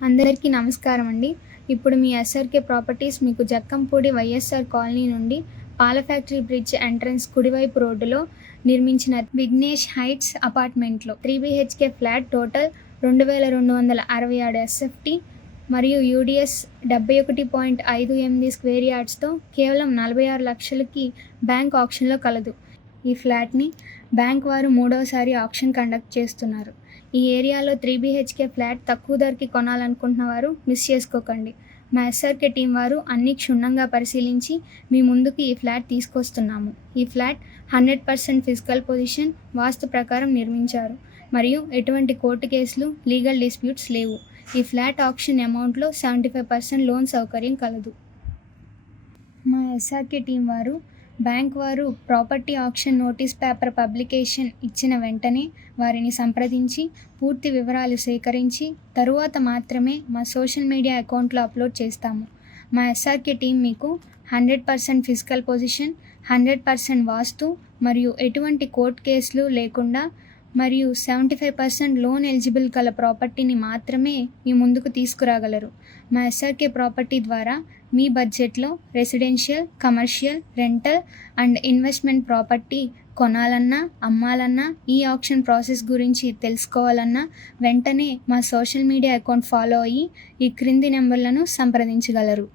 అందరికీ నమస్కారం అండి. ఇప్పుడు మీ ఎస్ఆర్‌కే ప్రాపర్టీస్ మీకు జక్కంపూడి వైఎస్ఆర్ కాలనీ నుండి పాల ఫ్యాక్టరీ బ్రిడ్జ్ ఎంట్రన్స్ కుడివైపు రోడ్డులో నిర్మించిన విఘ్నేష్ హైట్స్ అపార్ట్మెంట్లో 3 బీహెచ్కే ఫ్లాట్ టోటల్ 2267 ఎస్ఎఫ్టీ మరియు యూడిఎస్ 71.58 స్క్వేర్ యార్డ్స్తో కేవలం 46 లక్షలకి బ్యాంక్ ఆక్షన్లో కలదు. ఈ ఫ్లాట్ని బ్యాంక్ వారు మూడవసారి ఆక్షన్ కండక్ట్ చేస్తున్నారు. ఈ ఏరియాలో 3 బీహెచ్కే ఫ్లాట్ తక్కువ ధరకి కొనాలనుకుంటున్న వారు మిస్ చేసుకోకండి. మా ఎస్ఆర్‌కే టీం వారు అన్ని క్షుణ్ణంగా పరిశీలించి మీ ముందుకు ఈ ఫ్లాట్ తీసుకొస్తున్నాము. ఈ ఫ్లాట్ 100% ఫిజికల్ పొజిషన్ వాస్తు ప్రకారం నిర్మించారు మరియు ఎటువంటి కోర్టు కేసులు, లీగల్ డిస్ప్యూట్స్ లేవు. ఈ ఫ్లాట్ ఆక్షన్ అమౌంట్లో 75% లోన్ సౌకర్యం కలదు. మా ఎస్ఆర్‌కే టీం వారు బ్యాంక్ వారు property auction notice paper publication ఇచ్చిన వెంటనే వారిని సంప్రదించి పూర్తి వివరాలు సేకరించి తరువాత మాత్రమే మా సోషల్ మీడియా అకౌంట్లో అప్లోడ్ చేస్తాము. మా ఎస్ఆర్‌కే టీం మీకు 100% ఫిజికల్ పొజిషన్, 100% వాస్తు మరియు ఎటువంటి కోర్టు కేసులు లేకుండా మరియు 75% లోన్ ఎలిజిబుల్ గల ప్రాపర్టీని మాత్రమే మీ ముందుకు తీసుకురాగలరు. మా ఎస్ఆర్‌కే ప్రాపర్టీ ద్వారా మీ బడ్జెట్లో residential, commercial, rental and investment property కొనాలన్నా, అమ్మాలన్నా, ఈ ఆక్షన్ ప్రాసెస్ గురించి తెలుసుకోవాలన్నా వెంటనే మా సోషల్ మీడియా అకౌంట్ ఫాలో అయ్యి ఈ క్రింది నెంబర్లను సంప్రదించగలరు.